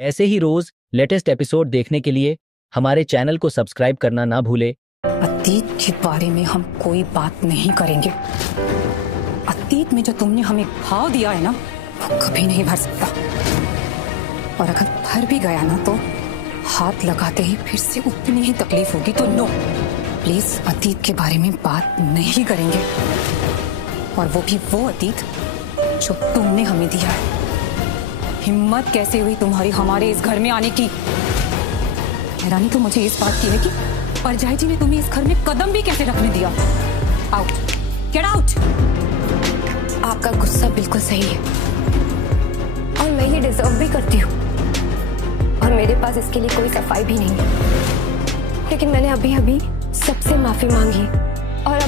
ऐसे ही रोज latest episode देखने के लिए हमारे चैनल को सब्सक्राइब करना ना भूले। अतीत के बारे में हम कोई बात नहीं करेंगे। अतीत में जो तुमने हमें घाव दिया है ना, वो कभी नहीं भर सकता। और अगर भर भी गया ना, तो हाथ लगाते ही फिर से उतनी ही तकलीफ होगी। तो नो, प्लीज अतीत के बारे में बात नहीं करेंगे। और वो भी वो अतीत जो तुमने हमें दिया है। हिम्मत कैसे हुई तुम्हारी हमारे इस घर में आने की? हैरानी तो मुझे इस बात की है कि परजाई जी ने तुम्हें इस घर में कदम भी कैसे रखने दिया। Out, get out. आपका गुस्सा बिल्कुल सही है और मैं ये डिजर्व भी करती हूँ, और मेरे पास इसके लिए कोई सफाई भी नहीं है। लेकिन मैंने अभी अभी सबसे माफी मांगी और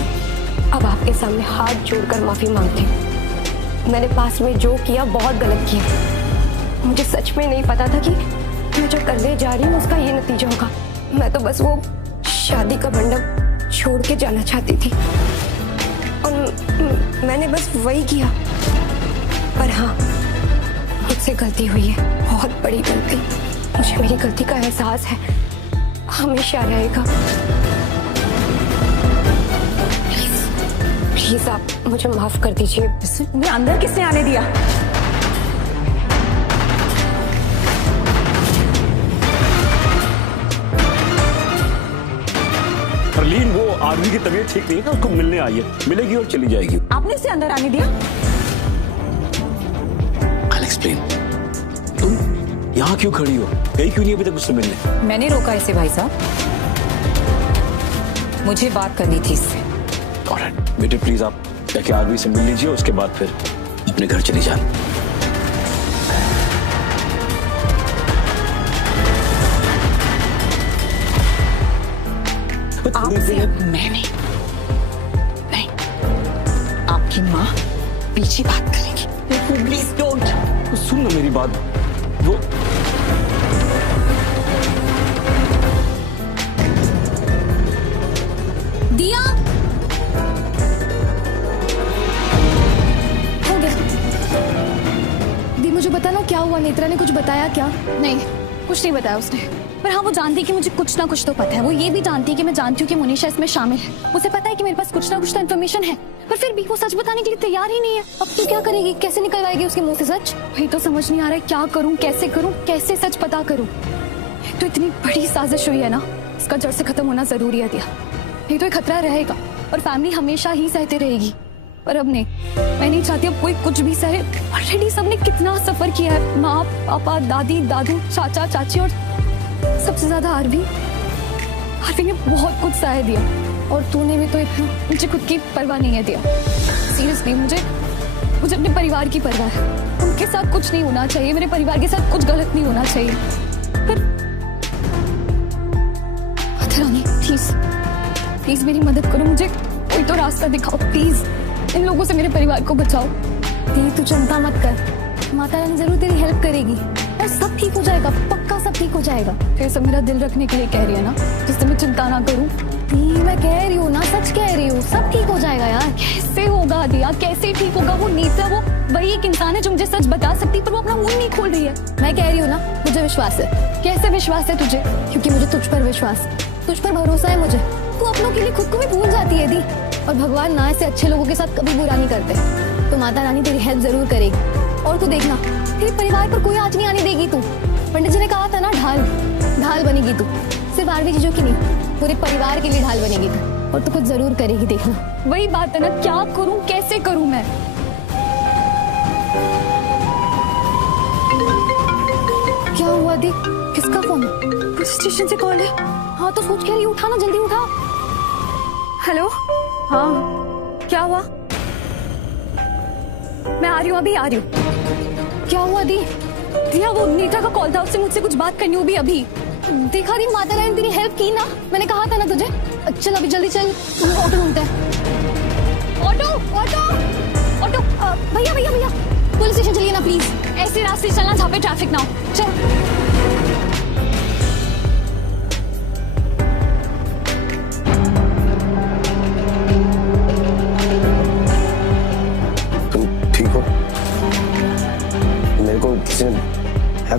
अब आपके सामने हाथ जोड़कर माफी मांगती हूँ। मैंने पास में जो किया बहुत गलत किया। मुझे सच में नहीं पता था कि मैं जो करने जा रही हूँ उसका ये नतीजा होगा। मैं तो बस वो शादी का मंडप छोड़ के जाना चाहती थी और मैंने बस वही किया। पर हाँ, मुझसे गलती हुई है, बहुत बड़ी गलती। मुझे मेरी गलती का एहसास है, हमेशा रहेगा। प्लीज प्लीज आप मुझे माफ कर दीजिए। तुम्हें अंदर किसने आने दिया? परलीन, वो आदमी की तबीयत ठीक नहीं है, उसको मिलने आई है, मिलेगी और चली जाएगी। आपने इसे अंदर आने दिया? I'll explain। तुम यहाँ क्यों खड़ी हो? गई क्यों नहीं अभी तक उससे मिलने? मैंने रोका इसे भाई साहब, मुझे बात करनी थी इससे। Alright, बेटे प्लीज आप जाके आदमी से मिल लीजिए, उसके बाद फिर अपने घर चली जाए। आपसे मैंने नहीं, आपकी माँ पीछे बात करेगी। Please don't. सुन लो मेरी बात। वो दिया हो गया। दी, मुझे बताना क्या हुआ? नेत्रा ने कुछ बताया क्या? नहीं, कुछ नहीं बताया उसने। पर हाँ, वो जानती है कि मुझे कुछ ना कुछ तो पता है। वो ये भी जानती है कि मैं जानती हूँ कि मुनीशा इसमें शामिल है। उसे पता है कि मेरे पास कुछ ना कुछ तो इन्फॉर्मेशन है, पर फिर भी वो सच बताने के लिए तैयार ही नहीं है। अब तू क्या करेगी? कैसे निकलवाएगी उसके मुंह से सच? वही तो समझ नहीं आ रहा है, क्या करूँ, कैसे सच पता करूँ। तो इतनी बड़ी साजिश हुई है ना, इसका जड़ से खत्म होना जरूरी है दिया। नहीं तो ये खतरा रहेगा और फैमिली हमेशा ही सहते रहेगी। पर अब नहीं, मैं नहीं चाहती अब कोई कुछ भी सहे। ऑलरेडी सबने कितना सफर किया है, माँ पापा दादी दादू चाचा चाची, और सबसे ज्यादा आरवी ने बहुत कुछ सह दिया। और तूने भी तो इतना। मुझे खुद की परवाह नहीं है दिया, सीरियसली। मुझे अपने परिवार की परवाह है। उनके साथ कुछ नहीं होना चाहिए, मेरे परिवार के साथ कुछ गलत नहीं होना चाहिए। पर रानी प्लीज मेरी मदद करो, मुझे कोई तो रास्ता दिखाओ प्लीज। इन लोगों से मेरे परिवार को बचाओ। दी, तू चिंता मत कर, माता रानी जरूर तेरी हेल्प करेगी और सब ठीक हो जाएगा, पक्का सब ठीक हो जाएगा। फिर सब मेरा दिल रखने के लिए कह रही है ना, जिससे मैं चिंता ना करूं। दी, मैं कह रही हूँ ना, सच कह रही हूँ, सब ठीक हो जाएगा यार। कैसे होगा दिया, कैसे ठीक होगा? वो नेत्रा, वो वही एक इंसान है जो मुझे सच बता सकती, पर वो अपना मुंह नहीं खोल रही है। मैं कह रही हूँ ना, मुझे विश्वास है। कैसे विश्वास है तुझे? क्योंकि मुझे तुझ पर विश्वास, तुझ पर भरोसा है मुझे। तू अपनों के लिए खुद को भी भूल जाती है दी, और भगवान ना ऐसे अच्छे लोगों के साथ कभी बुरा नहीं करते। तो माता रानी तेरी हेल्प जरूर करेगी। और तू देखना, तेरे परिवार पर कोई आँच नहीं आने देगी तू। पंडित जी ने कहा था ना, ढाल बनेगी तू। सिर्फ आरवी जीजू की नहीं, पूरे परिवार के लिए ढाल बनेगी तू, और तू कुछ जरूर करेगी, देखना। वही बात है ना, क्या करूं, कैसे करूं मैं? क्या हुआ दी? किसका फोन? पुलिस स्टेशन से कॉल है। हाँ तो सोच कह रही, उठा ना, जल्दी उठा। हेलो, हाँ क्या हुआ? मैं आ रही हूँ, अभी आ रही हूँ। क्या हुआ दी? दिया, वो नीता का कॉल था, उससे मुझसे कुछ बात करनी होगी अभी। देखा दी, माता रानी तेरी हेल्प की ना, मैंने कहा था ना तुझे। चल अभी जल्दी चल, ऑटो ढूंढते हैं। ऑटो भैया पुलिस स्टेशन चलिए ना प्लीज। ऐसे रास्ते चलना जहाँ पे ट्रैफिक ना हो। चल।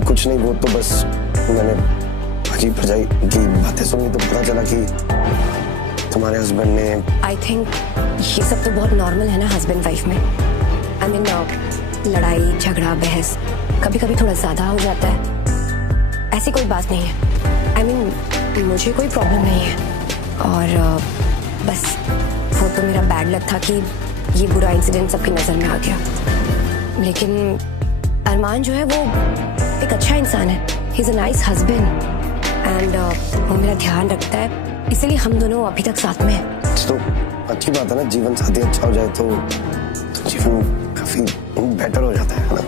कुछ नहीं, वो तो बस मैंने अजीब भरजाई की बातें सुनी तो पता चला कि तुम्हारे हस्बैंड ने। आई थिंक ये सब तो बहुत नॉर्मल है ना हस्बैंड वाइफ में। आई मीन लड़ाई झगड़ा बहस कभी कभी थोड़ा ज्यादा हो जाता है, ऐसी कोई बात नहीं है। आई मीन मुझे कोई प्रॉब्लम नहीं है, और बस वो तो मेरा बैड लक था कि ये बुरा इंसिडेंट सबकी नजर में आ गया। लेकिन अरमान जो है वो एक अच्छा इंसान है, he is a nice husband and वो मेरा ध्यान रखता है, इसीलिए हम दोनों अभी तक साथ में हैं। तो अच्छी बात है ना, जीवन साथी अच्छा हो जाए तो जीवन काफी बेटर हो जाता है ना।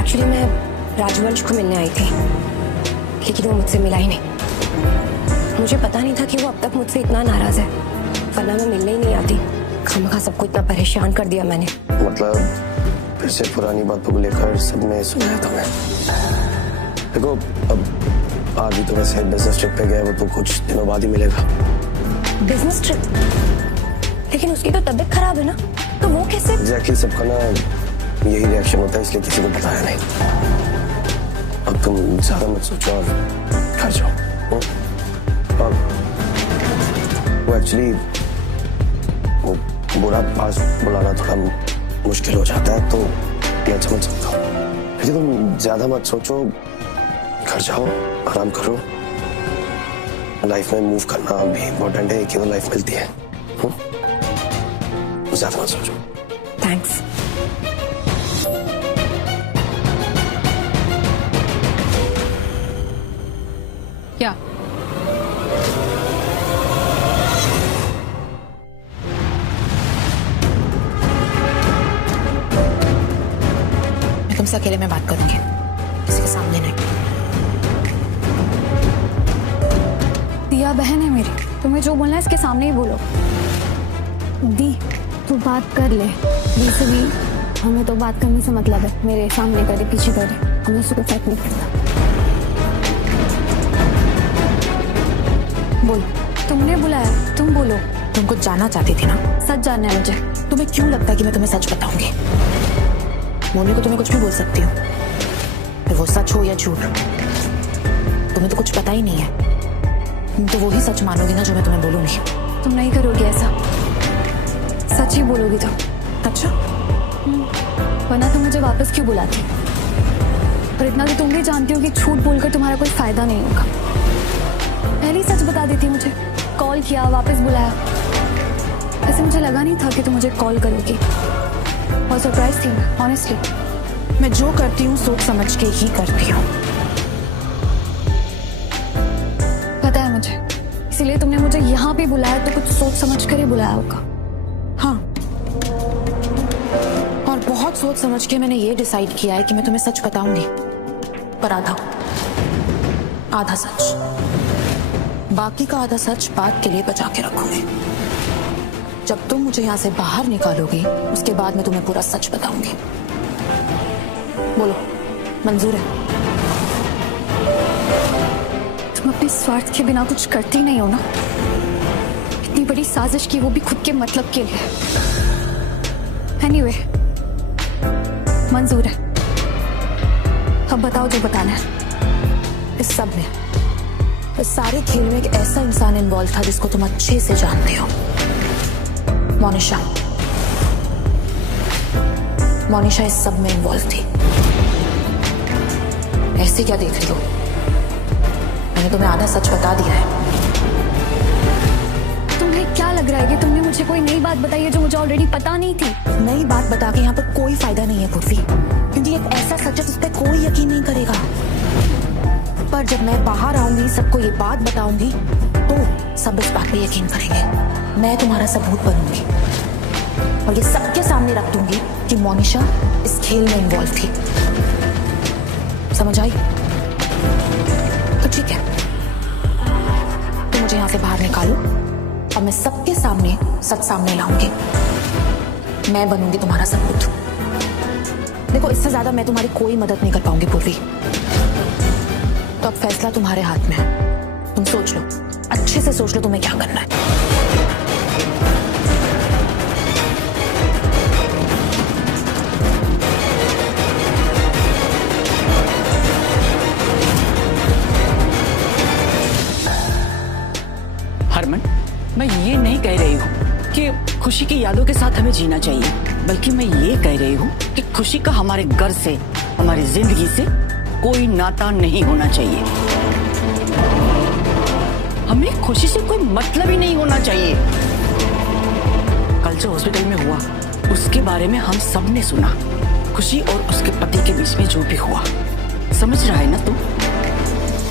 एक्चुअली मैं राजवंश को मिलने आई थी, लेकिन वो मुझसे मिला ही नहीं। मुझे पता नहीं था कि वो अब तक मुझसे इतना नाराज है, वरना मैं मिलने ही नहीं आती। खामखा सबको इतना परेशान कर दिया मैंने। मतलब फिर से पुरानी बातों को लेकर सबने सुनाया तुम्हें। देखो अब आज भी तो वैसे बिजनेस ट्रिप पे गए, वो तो कुछ दिनों बाद ही मिलेगा। Business trip? लेकिन उसकी तो तबीयत खराब है ना, तो वो कैसे? एग्जैक्टली, सबका ना यही रिएक्शन होता है, इसलिए किसी को बताया नहीं। अब तुम ज्यादा मत सोचो और घर जाओ। और वो एक्चुअली वो बुरा पास बुलाना थोड़ा मुश्किल हो जाता है, तो मैं समझ सकता हूँ। लेकिन तुम ज्यादा मत सोचो, घर जाओ, आराम करो। लाइफ में मूव करना भी इम्पोर्टेंट है, एक ही तो लाइफ मिलती है। ज्यादा मत सोचो। थैंक्स। क्या? मैं तुमसे अकेले में बात करूंगी, किसी के सामने नहीं। दिया बहन है मेरी, तुम्हें जो बोलना है इसके सामने ही बोलो। दी तू बात कर ले, दी से भी हमें तो बात करने से मतलब है, मेरे सामने करे पीछे करे हमें उसको फर्क नहीं पड़ता। बोल, तुमने बुलाया, तुम बोलो। तुम कुछ जानना चाहती थी ना? सच जानना है मुझे। तुम्हें क्यों लगता है कि मैं तुम्हें सच बताऊंगी? मोनी को तुम्हें कुछ भी बोल सकती हो, फिर वो सच हो या झूठ, तुम्हें तो कुछ पता ही नहीं है। तुम तो वही सच मानोगी ना जो मैं तुम्हें बोलूंगी। तुम नहीं करोगी ऐसा, सच ही बोलोगी तो। अच्छा, वरना तुम मुझे वापस क्यों बुलाती? पर इतना तो तुम भी जानती हो कि झूठ बोलकर तुम्हारा कोई फायदा नहीं होगा। पहले ही सच बता देती मुझे, कॉल किया वापस बुलाया। ऐसे मुझे लगा नहीं था कि तुम मुझे कॉल करोगी, और सरप्राइज थी मैं, ऑनेस्टली। मैं जो करती हूँ सोच समझ के ही करती हूँ। पता है मुझे, इसीलिए तुमने मुझे यहाँ पे बुलाया तो कुछ सोच समझ कर ही बुलाया होगा। हाँ, और बहुत सोच समझ के मैंने ये डिसाइड किया है कि मैं तुम्हें सच बताऊंगी, पर आधा सच। बाकी का आधा सच बात के लिए बचा के रखूंगी। जब तुम मुझे यहाँ से बाहर निकालोगी, उसके बाद मैं तुम्हें पूरा सच बताऊंगी। बोलो, मंजूर है? तुम अपने स्वार्थ के बिना कुछ करती नहीं हो ना। इतनी बड़ी साजिश की, वो भी खुद के मतलब के लिए। एनीवे, मंजूर है। अब बताओ जो बताना है। इस सब में, इस सारे खेल में एक ऐसा इंसान इन्वॉल्व था जिसको तुम अच्छे से जानते हो, मोनिशा। मोनिशा इस सब में इन्वॉल्व थी। ऐसे क्या देख रही हो? मैंने तुम्हें आधा सच बता दिया है। तुम्हें क्या लग रहा है कि तुमने मुझे कोई नई बात बताई है जो मुझे ऑलरेडी पता नहीं थी? नई बात बता के यहाँ पर कोई फायदा नहीं है पूर्वी, क्योंकि एक ऐसा सच है जिस पर कोई यकीन नहीं करेगा। पर जब मैं बाहर आऊंगी, सबको ये बात बताऊंगी, तो सब इस बात पे यकीन करेंगे। मैं तुम्हारा सबूत बनूंगी और ये सबके सामने रख दूंगी कि मोनिशा इस खेल में इन्वॉल्व थी। समझ आई? तो ठीक है, तुम मुझे यहाँ से बाहर निकालो और मैं सबके सामने सच सामने लाऊंगी। मैं बनूंगी तुम्हारा सबूत। देखो, इससे ज्यादा मैं तुम्हारी कोई मदद नहीं कर पाऊंगी पूर्वी, तो अब फैसला तुम्हारे हाथ में है। तुम सोच लो, अच्छे से सोच लो तुम्हें क्या करना है। कह रही हूँ कि खुशी की यादों के साथ हमें जीना चाहिए, बल्कि मैं ये कह रही हूँ कि खुशी का हमारे घर से, हमारी जिंदगी से कोई नाता नहीं होना चाहिए। हमें खुशी से कोई मतलब ही नहीं होना चाहिए। कल जो हॉस्पिटल में हुआ उसके बारे में हम सब ने सुना। खुशी और उसके पति के बीच में जो भी हुआ, समझ रहा है ना तू?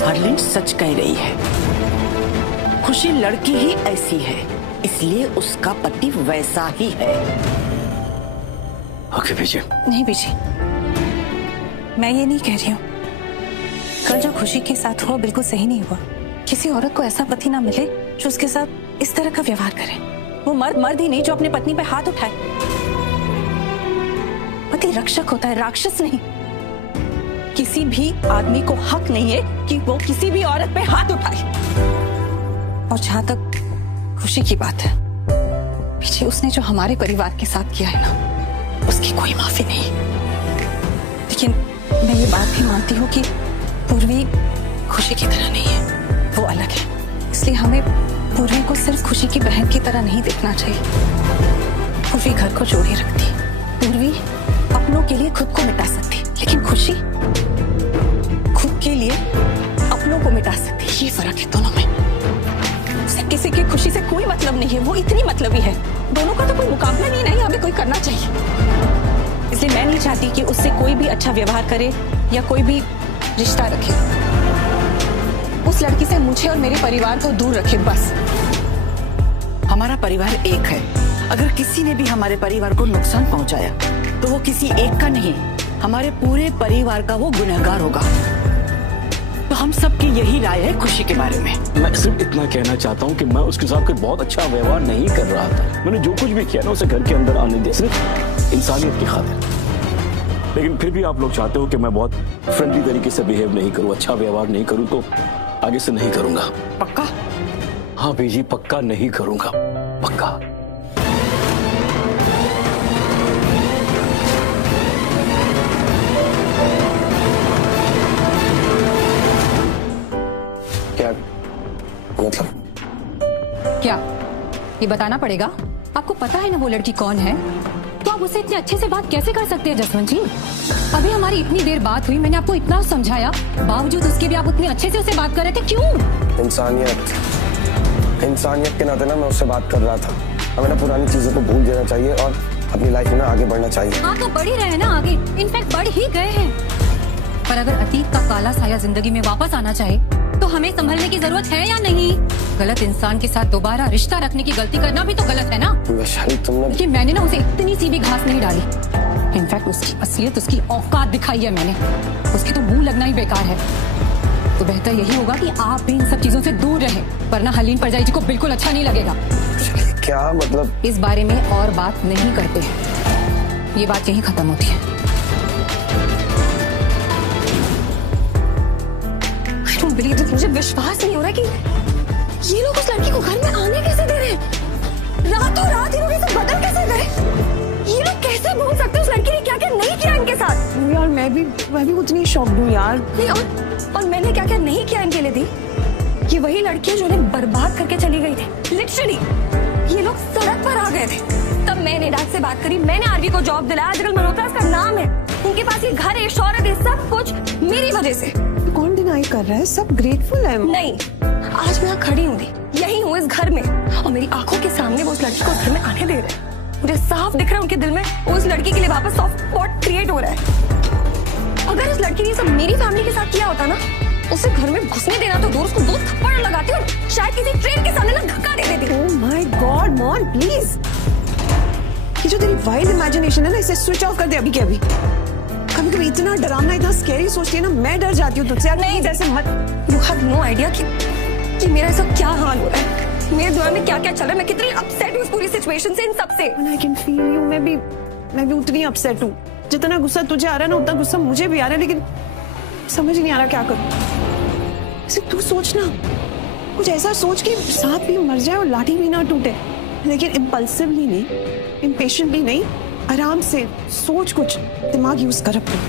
हरलीन सच कह रही है। खुशी लड़की ही ऐसी है, इसलिए उसका पति वैसा ही है। ओके बीजी। नहीं बीजी, मैं ये नहीं कह रही हूँ। कल जो खुशी के साथ हुआ बिल्कुल सही नहीं हुआ। किसी औरत को ऐसा पति ना मिले जो उसके साथ इस तरह का व्यवहार करे। वो मर्द ही नहीं जो अपने पत्नी पे हाथ उठाए। पति रक्षक होता है, राक्षस नहीं। किसी भी आदमी को हक नहीं है कि वो किसी भी औरत पे हाथ उठाए। और जहां तक खुशी की बात है, पीछे उसने जो हमारे परिवार के साथ किया है ना, उसकी कोई माफी नहीं। लेकिन मैं ये बात भी मानती हूँ कि पूर्वी खुशी की तरह नहीं है, वो अलग है। इसलिए हमें पूर्वी को सिर्फ खुशी की बहन की तरह नहीं देखना चाहिए। पूर्वी घर को जोड़े रखती, पूर्वी अपनों के लिए खुद को मिटा सकती, लेकिन खुशी खुद के लिए अपनों को मिटा सकती। ये फर्क है दोनों में। उसे किसी की खुशी से कोई मतलब नहीं है, वो इतनी मतलबी है। दोनों का तो कोई मुकाबला नहीं हमें कोई करना चाहिए। इसलिए मैं नहीं चाहती कि उससे कोई भी अच्छा व्यवहार करे या कोई भी रिश्ता रखे। उस लड़की से मुझे और मेरे परिवार को दूर रखे बस। हमारा परिवार एक है। अगर किसी ने भी हमारे परिवार को नुकसान पहुंचाया तो वो किसी एक का नहीं, हमारे पूरे परिवार का वो गुनहगार होगा। तो हम सबकी यही राय है खुशी के बारे में। मैं सिर्फ इतना कहना चाहता हूँ कि मैं उसके साथ कोई बहुत अच्छा व्यवहार नहीं कर रहा था। मैंने जो कुछ भी किया ना उसे घर के अंदर आने दिया, सिर्फ इंसानियत की खातिर। लेकिन फिर भी आप लोग चाहते हो कि मैं बहुत फ्रेंडली तरीके से बिहेव नहीं करूँ, अच्छा व्यवहार नहीं करूँ, तो आगे से नहीं करूंगा। पक्का? हाँ बीजी, पक्का नहीं करूंगा, पक्का। क्या मतलब? क्या ये बताना पड़ेगा? आपको पता है ना वो लड़की कौन है? तो आप उससे इतने अच्छे से बात कैसे कर सकते हैं जसवंत जी? अभी हमारी इतनी देर बात हुई, मैंने आपको इतना समझाया, बावजूद उसके भी आप उतने अच्छे से उसे बात कर रहे थे, क्यों? इंसानियत के नाते ना मैं उससे बात कर रहा था। हमें ना पुरानी चीजों को भूल देना चाहिए और अपनी लाइफ में ना आगे बढ़ना चाहिए। हाँ तो बढ़ ही रहे हैं ना आगे, इनफैक्ट बढ़ ही गए हैं। पर अगर अतीत का काला साया जिंदगी में वापस आना चाहे तो हमें संभलने की जरूरत है या नहीं? गलत इंसान के साथ दोबारा रिश्ता रखने की गलती करना भी तो गलत है ना? वैशाली तुमने, लेकिन मैंने ना उसे इतनी सी भी घास नहीं डाली। इनफैक्ट उसकी असलियत, उसकी औकात दिखाई है मैंने। उसकी तो मुंह लगना ही बेकार है। तो बेहतर यही होगा कि आप भी इन सब चीजों से दूर रहें, वरना हरलीन परजाई जी को बिल्कुल अच्छा नहीं लगेगा। क्या मतलब? इस बारे में और बात नहीं करते हैं, ये बात यहीं खत्म होती है। मुझे विश्वास नहीं हो रहा कि ये लोग उस लड़की को घर में आने कैसे दे रहे हैं? रातों रात ये लोग ऐसे बदल कैसे गए? ये लोग कैसे भूल सकते हैं उस लड़की ने क्या क्या नहीं किया इनके साथ? यार मैं भी उतनी शॉक्ड हूँ यार। नहीं, और मैंने क्या क्या नहीं किया इनके लिए दी? ये वही लड़कियां जो उन्हें बर्बाद करके चली गई थी। लिटरली ये लोग सड़क पर आ गए थे। तब मैंने डाक से बात करी, मैंने आरवी को जॉब दिलाया, आजकल मल्होत्रा उसका नाम है, उनके पास ये घर है, शौहरत है, सब कुछ मेरी वजह से। कौन डिनाई कर रहा है? सब ग्रेटफुल है। नहीं, आज मैं यहाँ खड़ी हूँ, यही हूँ इस घर में, और मेरी आंखों के सामने वो उस लड़की को घर में आने दे रहे हैं। मुझे साफ दिख रहा है उनके दिल में वो उस लड़की के लिए वापस सॉफ्ट स्पॉट क्रिएट हो रहा है। अगर इस लड़की ने सब मेरी फैमिली के साथ किया होता ना, उसे घर में घुसने देना तो दूर, उसको 2 थप्पड़ लगाती और शायद किसी ट्रेन के सामने ना धक्का दे देती। ओह माय गॉड मॉन प्लीज, ये जो तेरी वाइल्ड इमेजिनेशन है ना, इसे स्विच ऑफ कर दे अभी के अभी। कभी कभी इतना डरावना, इतना स्कैरी सोचती है ना, मैं डर जाती हूँ तुझसे। नहीं जैसे मत, यू हैव नो आइडिया कि मेरा ऐसा क्या हाल हो रहा है, मेरे दिमाग में क्या क्या चल रहा है, मैं कितनी अपसेट हूँ इस पूरी सिचुएशन से, इन सब से। I can feel you. मैं भी उतनी अपसेट हूँ। जितना गुस्सा तुझे आ रहा है ना, उतना गुस्सा मुझे भी आ रहा है, लेकिन समझ नहीं आ रहा क्या करूँ। सिर्फ तू सोचना, कुछ ऐसा सोच कि सांप भी मर जाए और लाठी भी ना टूटे, लेकिन इम्पल्सिवली नहीं, इम्पेशेंटली नहीं, आराम से सोच, कुछ दिमाग यूज कर अपना।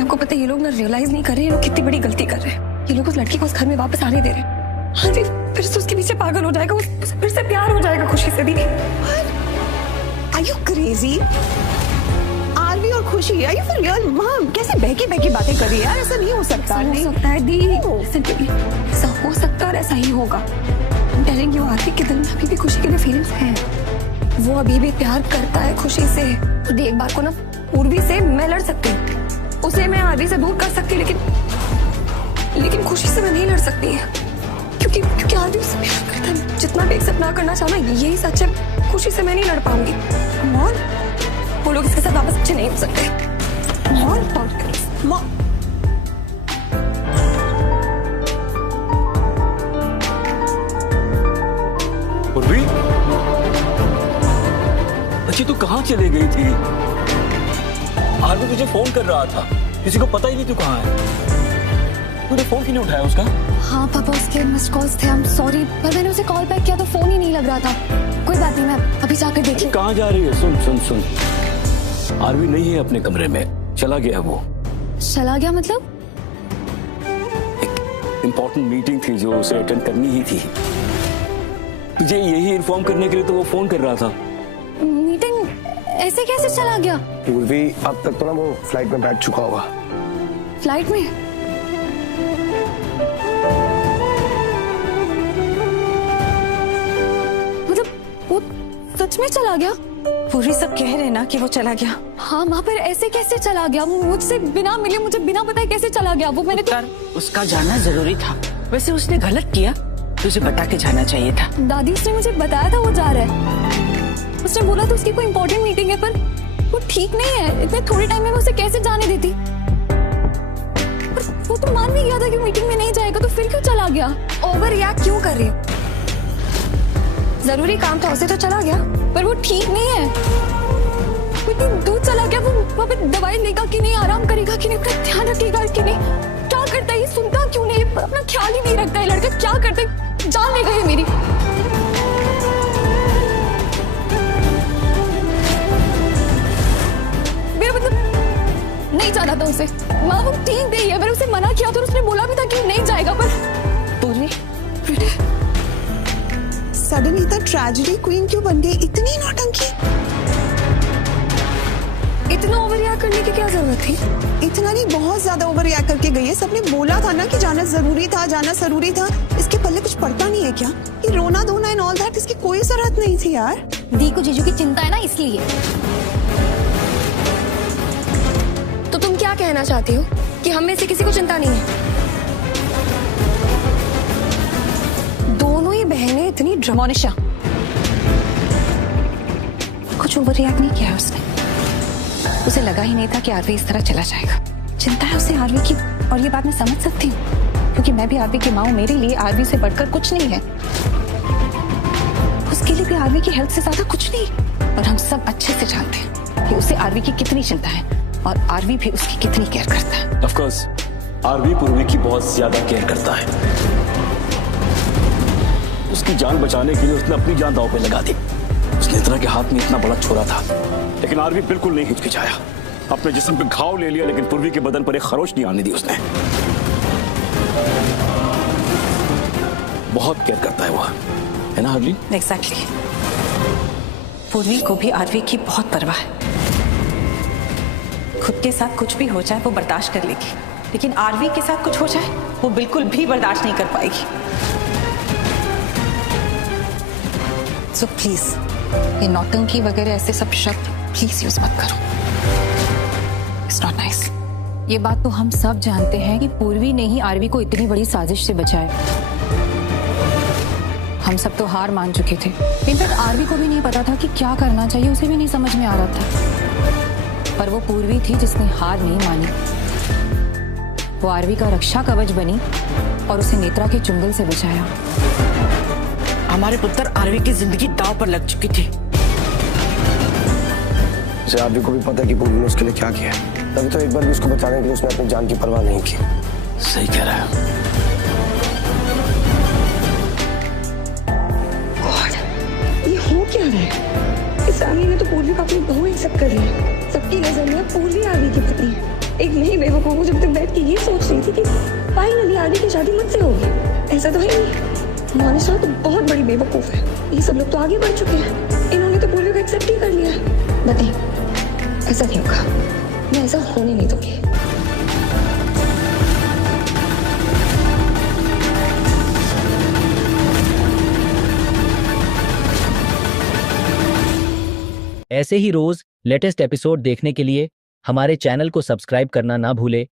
आपको पता है ये लोग ना रियलाइज नहीं कर रहे हैं ये लोग कितनी बड़ी गलती कर रहे हैं। ये लोग उस लड़की को उस घर में वापस आने दे रहे हैं। हाँ जी, फिर से उसके पीछे पागल हो जाएगा, उसे फिर से प्यार हो जाएगा खुशी से भी। Are you crazy? आरवी और खुशी, are you for real? Mom कैसे बहकी बहकी बातें कर रही है यार, ऐसा नहीं हो सकता। हो सकता है दी, ऐसा हो सकता है और ऐसा ही होगा। टेलिंग यू, आरवी के दिल में अभी भी खुशी के लिए फीलिंग्स हैं। वो अभी भी प्यार करता है खुशी से। तो एक बार को ना पूर्वी से मैं लड़ सकती हूँ, उसे मैं आरवी से दूर कर सकती, लेकिन खुशी से मैं नहीं लड़ सकती है, क्योंकि आरवी उससे प्यार करता है। जितना भी एक्सेप्ट ना करना चाहना, यही सच है, खुशी से मैं नहीं लड़ पाऊंगी। और वो लोग इसके साथ वापस अच्छे नहीं हो सकते। पूर्वी, अच्छी तू कहाँ चले गई थी? आरवी तुझे फोन कर रहा था, किसी को पता ही नहीं तू कहाँ है। तूने फोन क्यों नहीं उठाया उसका? हाँ पापा, उसके मिस्ड कॉल्स थे, आई एम सॉरी, पर मैंने उसे कॉल बैक किया तो फोन ही नहीं लग रहा था। कोई बात नहीं, मैं अभी जाकर देखी। कहाँ जा रही है? सुन, आरवी नहीं है अपने कमरे में, चला गया वो। चला गया मतलब? एक इम्पोर्टेंट मीटिंग थी जो उसे अटेंड करनी ही थी। तुझे यही इन्फॉर्म करने के लिए तो वो फोन कर रहा था। मीटिंग ऐसे कैसे चला गया? पूर्वी अब तक तो ना वो फ्लाइट में बैठ चुका होगा। फ्लाइट में? मतलब वो सच में चला गया? पूरी सब कह रहे ना कि वो चला गया। हाँ माँ, पर ऐसे कैसे चला गया? मुझसे बिना मिले, मुझे बिना बताए कैसे चला गया? वो मैंने उसका जाना जरूरी था। वैसे उसने गलत किया, तुझे बता के जाना चाहिए था। दादी, उसने मुझे बताया था वो जा रहा है। उसने बोला था उसकी कोई इंपॉर्टेंट मीटिंग है, पर वो ठीक नहीं है। इतने थोड़े टाइम में मैं उसे कैसे जाने देती? पर वो तो मान भी गया था कि मीटिंग में नहीं जाएगा, तो फिर क्यों चला गया? ओवर रिएक्ट क्यों कर रही हो? जरूरी काम था, उसे तो चला गया। पर वो ठीक नहीं है, वो इतनी दूर चला गया। वो वहाँ पे दवाई लेगा कि नहीं, आराम करेगा कि नहीं, अपना ध्यान रखेगा कि नहीं, क्या करता है, ये सुनता क्यों नहीं, अपना ख्याल ही नहीं रखता है लड़का। क्या करता है, जान ले गई मेरी। मेरा मतलब नहीं जाना था उसे। माँ वो ठीक नहीं है, मैंने उसे मना किया था, उसने बोला भी था कि नहीं जाएगा। पर पूरी बेटे, सडन इतना ट्रेजेडी क्वीन क्यों बन गई? इतनी नौटंकी, इतना ओवर रिएक्ट करने की क्या जरूरत थी? इतना नहीं, बहुत ज्यादा ओवर रिएक्ट करके गई है। सबने बोला था ना कि जाना जरूरी था। इसके पल्ले कुछ पड़ता नहीं है क्या? ये रोना धोना एंड ऑल दैट, इसकी कोई जरूरत नहीं थी यार। दी को जीजू की चिंता है ना, इसलिए। तो तुम क्या कहना चाहती हो कि हम में से किसी को चिंता नहीं है? दोनों ही बहनें इतनी मोनिशा, कुछ ओवर रिएक्ट नहीं किया है उसने। उसे लगा ही नहीं था कि आरवी इस तरह चला जाएगा। चिंता है उसे आरवी की, और ये बात मैं समझ सकती हूँ, क्योंकि मैं भी आरवी की माँ हूँ। मेरे लिए आरवी से बढ़कर कुछ नहीं है। उसके लिए भी आरवी की हेल्थ से ज्यादा कुछ नहीं। और हम सब अच्छे से जानते हैं कि उसे आरवी की कितनी चिंता है, और आरवी भी उसकी कितनी केयर करता है। ऑफ कोर्स, आरवी पूर्वी की बहुत ज्यादा केयर करता है। उसकी जान बचाने के लिए उसने अपनी जान दांव पे लगा दी। उसने इतना के हाथ में इतना बड़ा छोरा था, लेकिन आरवी बिल्कुल नहीं हिचकिचाया। अपने जिस्म पे घाव ले लिया, लेकिन पूर्वी के बदन पर एक खरोच नहीं आने दी उसने। बहुत केयर करता है वो, है ना आरवी? एग्जैक्टली। पूर्वी को भी आरवी की बहुत परवाह है। खुद के साथ कुछ भी हो जाए वो बर्दाश्त कर लेगी, लेकिन आरवी के साथ कुछ हो जाए वो बिल्कुल भी बर्दाश्त नहीं कर पाएगी। सो प्लीज ये नौटंकी वगैरह ऐसे सब शब्द प्लीज यूज मत करो। It's not nice. ये बात तो हम सब जानते हैं कि पूर्वी ने ही आरवी को इतनी बड़ी साजिश से बचाया। हम सब तो हार मान चुके थे। इनफैक्ट आरवी को भी नहीं पता था कि क्या करना चाहिए, उसे भी नहीं समझ में आ रहा था। पर वो पूर्वी थी जिसने हार नहीं मानी। वो आरवी का रक्षा कवच बनी और उसे नेत्रा के चुंगल से बचाया। हमारे पुत्र आरवी की जिंदगी दांव पर लग चुकी थी। उसे आरवी को भी पता है कि पूर्वी ने उसके लिए क्या किया है, तभी तो एक बार भी उसको बचाने के लिए उसने अपनी जान की परवाह नहीं की। सही कह रहा है। ये हो क्या रहा है? इस आरवी ने तो पूर्वी को अपनी बहू एक्सेप्ट कर लिया। सबकी नजर में पूर्वी आरवी की पत्नी है। एक नई बेवकूफ जब तक बैठ के ये सोच रही थी कि फाइनली आगे की शादी मुझसे होगी। ऐसा तो है नहीं। मोनिशा तो बहुत बड़ी बेवकूफ है। ये सब लोग तो आगे बढ़ चुके हैं, इन्होंने तो पूर्वी को एक्सेप्ट ही कर लिया है। बट नहीं, ऐसा नहीं होगा, मैं ऐसा होने नहीं दूंगी। ऐसे ही रोज लेटेस्ट एपिसोड देखने के लिए हमारे चैनल को सब्सक्राइब करना ना भूले